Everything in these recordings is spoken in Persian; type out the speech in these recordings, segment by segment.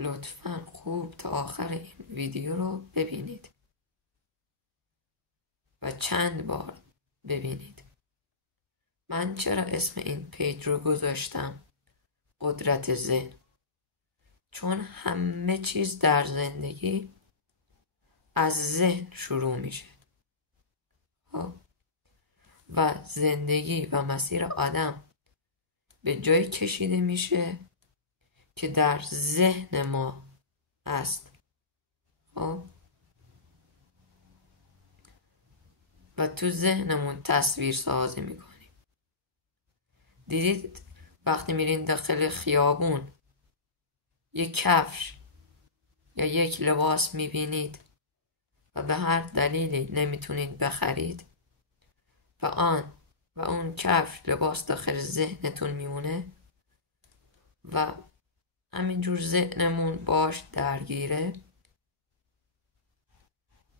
لطفاً خوب تا آخر این ویدیو رو ببینید و چند بار ببینید. من چرا اسم این پیج رو گذاشتم قدرت ذهن؟ چون همه چیز در زندگی از ذهن شروع میشه و زندگی و مسیر آدم به جایی کشیده میشه که در ذهن ما است و تو ذهنمون تصویر سازی میکنیم. دیدید وقتی میرین داخل خیابون یک کفش یا یک لباس میبینید و به هر دلیلی نمیتونید بخرید و اون کفش لباس داخل ذهنتون میمونه و همینجور ذهنمون باش درگیره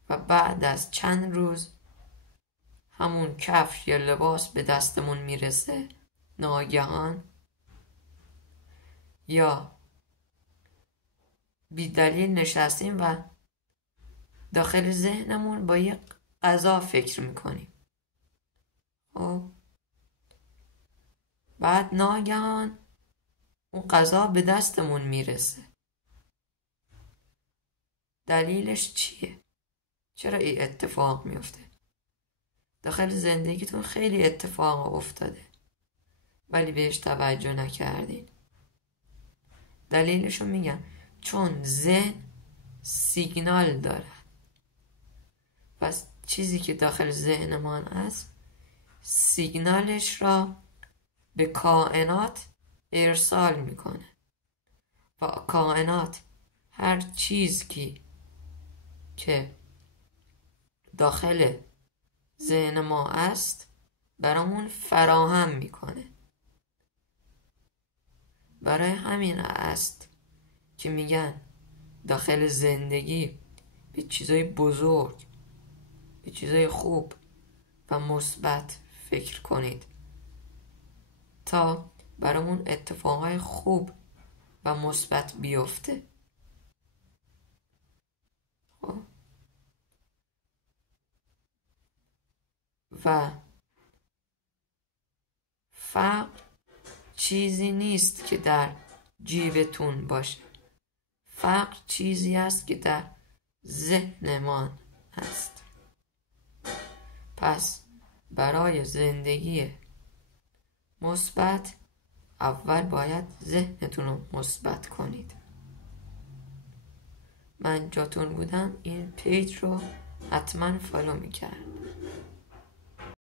و بعد از چند روز همون کفش یا لباس به دستمون میرسه ناگهان، یا بی دلیل نشستیم و داخل ذهنمون با یک غذا فکر میکنیم. بعد ناگهان اون غذا به دستمون میرسه. دلیلش چیه؟ چرا این اتفاق میفته؟ داخل زندگیتون خیلی اتفاق افتاده ولی بهش توجه نکردین. دلیلشو میگم، چون ذهن سیگنال داره و چیزی که داخل ذهنمان است سیگنالش را به کائنات ارسال میکنه و کائنات هر چیز که داخل ذهن ما است برامون فراهم میکنه. برای همین است که میگن داخل زندگی به چیزای بزرگ، به چیزای خوب و مثبت فکر کنید تا برامون اتفاقای خوب و مثبت بیفته. و فقر چیزی نیست که در جیبتون باشه. فقر چیزی است که در ذهنمان هست. پس برای زندگی مثبت اول باید ذهنتون رو مثبت کنید. من جاتون بودم این پیج رو حتما فالو میکردم.